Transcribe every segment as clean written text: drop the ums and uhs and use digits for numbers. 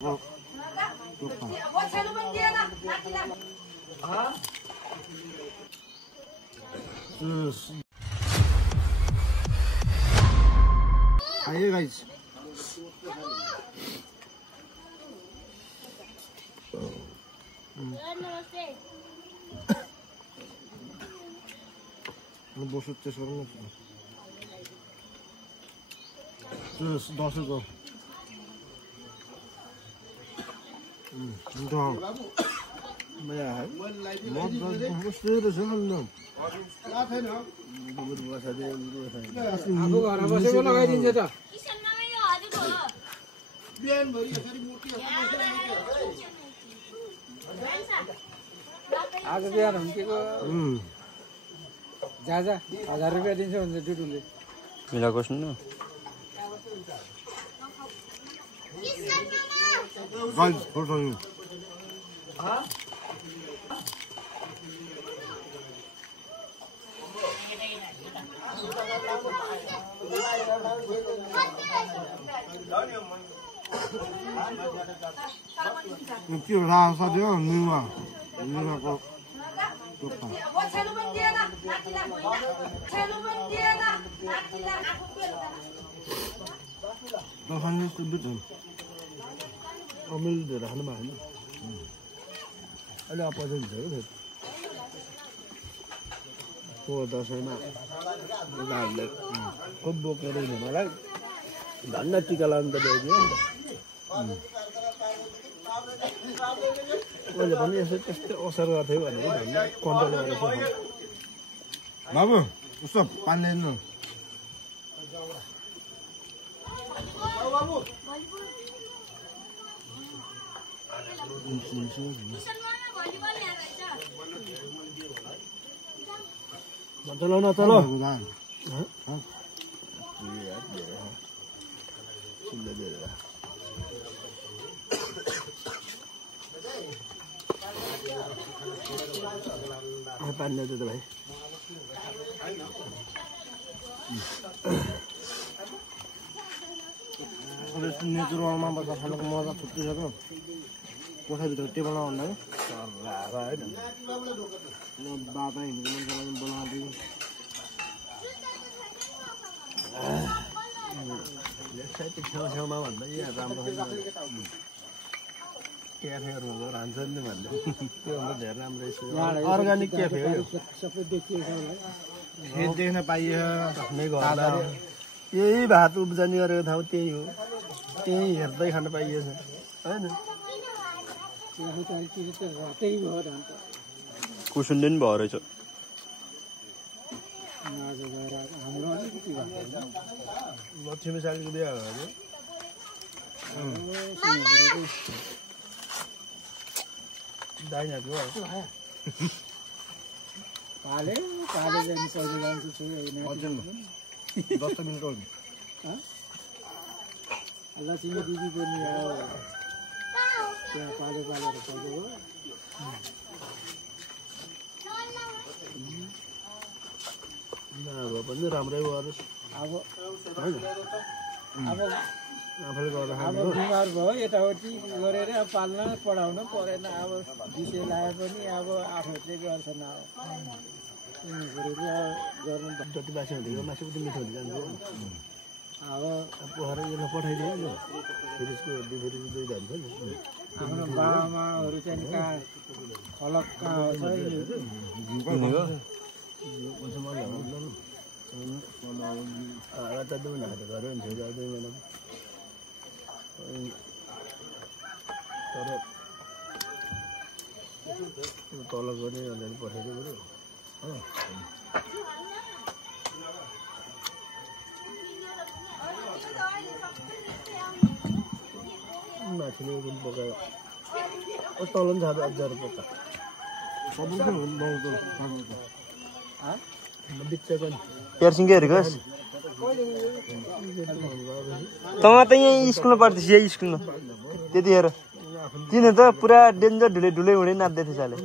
आइए guys नमस्ते बसुर chest गरौँ न दसैँको आज बिहान हुन्केको जा 1000 रुपियाँ दिन्छ भन्छ टुटुले मिलाकोस् न गाइस फोटो त्यो रासा दियो निवाको अमिल धेरै खानु भएन अहिले पैसा दिन्छ क्या त्यो दसैँमा उनीहरूले खोप बोकेर मलाई धन्न टिका लगाउनु त ल्याइदियो नि त मैले पनि यसो त्यस्तै असर गर्थ्यो भनेर धन्न कन्ट्रोल गरेको बाबु उसो पानी ल्याइदिनु चलाउ न चलाउ पानी ल्याउँछ त भाइ नेचुरलमा बस्दा खानुको मजा छुट्टै छ त कोठाभित्र टेबलमा भन्दा होइन बाबा हिँडेको मान्छेलाई बोलाउँदै साहित्य छेउछेउमा भन्दा यहाँ राम्रो क्याफेहरू रहन्छ नि भन्दा त्योभन्दा धेरै राम्रो अर्ग्यानिक क्याफे हो सबै देखिएको खेत देख्न पाइयो यही भात उब्जनी गरेको ठाउँ त्यही हो त्यही हेर्दै खान पाइएछ होइन कुसुन्डे पनि भयो रहेछ लक्ष्मी सालीको बिहा हो अरे दाइनाको काले जाने सजिलो जान्छु छु 10 मिनट हो लक्ष्मी दिदी पनि त्यहाँ पालेर पढ्यो अब पनि राम्रै भयो अब होइन अब आफूले गर्दा अब बिमार भयो यताउति गरेर पाल्न पढाउन परेन अब विषय लाए पनि अब आफूहरूले गर्छन् गर्नु जति बासी हुँदैन मासु पनि मिठो हुँदै जान्छ अब पोखरा यसलाई पठाइदियो नि फ्रिजको फ्रिज दुई जान्छ नि हाम्रो बाबामाहरू चाहिँ कहाँ खलक कहाँ छ तल गर्ने अलिअलि पठाइदियो बरु हो माछीले पनि पकायो तल पनि छ 1000 रुपियाँ पेर्सिङ हेरेको त त यहीँ स्कुलमा पढ्दैछ यही स्कुलमा त्यतिखेर तिनीहरू त पुरा डेन्जर ढुलै हुँदै नाच्दै थियो साले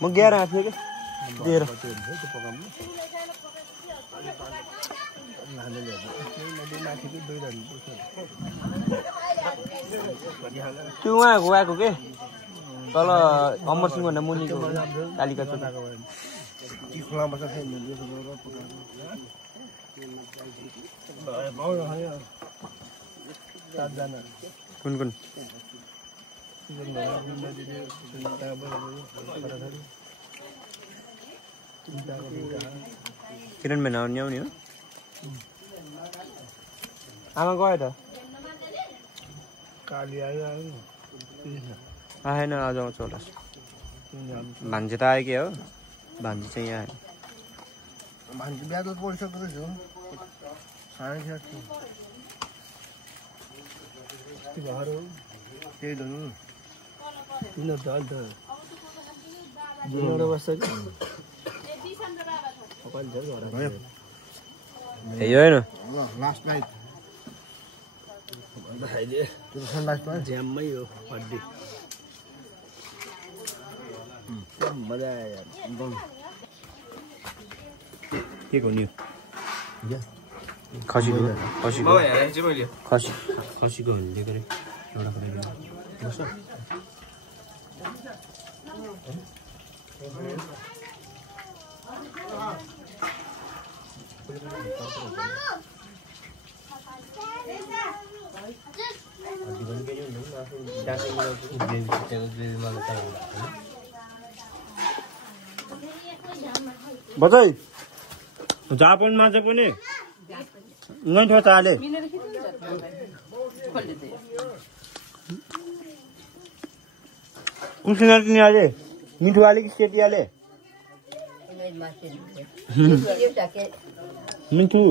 म 11 आएको थिएँ क्या त्यो उहाँको आएको के तल अमरसिंह भन्दा मुनिको कालिका चोक खोला बस्छ कुन कुन किरण भेना आउने आउने हो आमा गयो त आएन आज आउँछ होला भान्जी त आयो के हो भान्जी चाहिँ यहाँ आयो भान्जी बिहा त पढिसक्दो रहेछ साढे त्यही त त्यही होइन लास्ट नाइट ज्याममै हो हड्डी मजा आयो यार के को न्यू खसीको खसीको लिएको रे एउटा बजाई जापानमा चाहिँ पनि उहाँ ठो चाले कुन किने आले मिठो आले कि सेती आले मिठो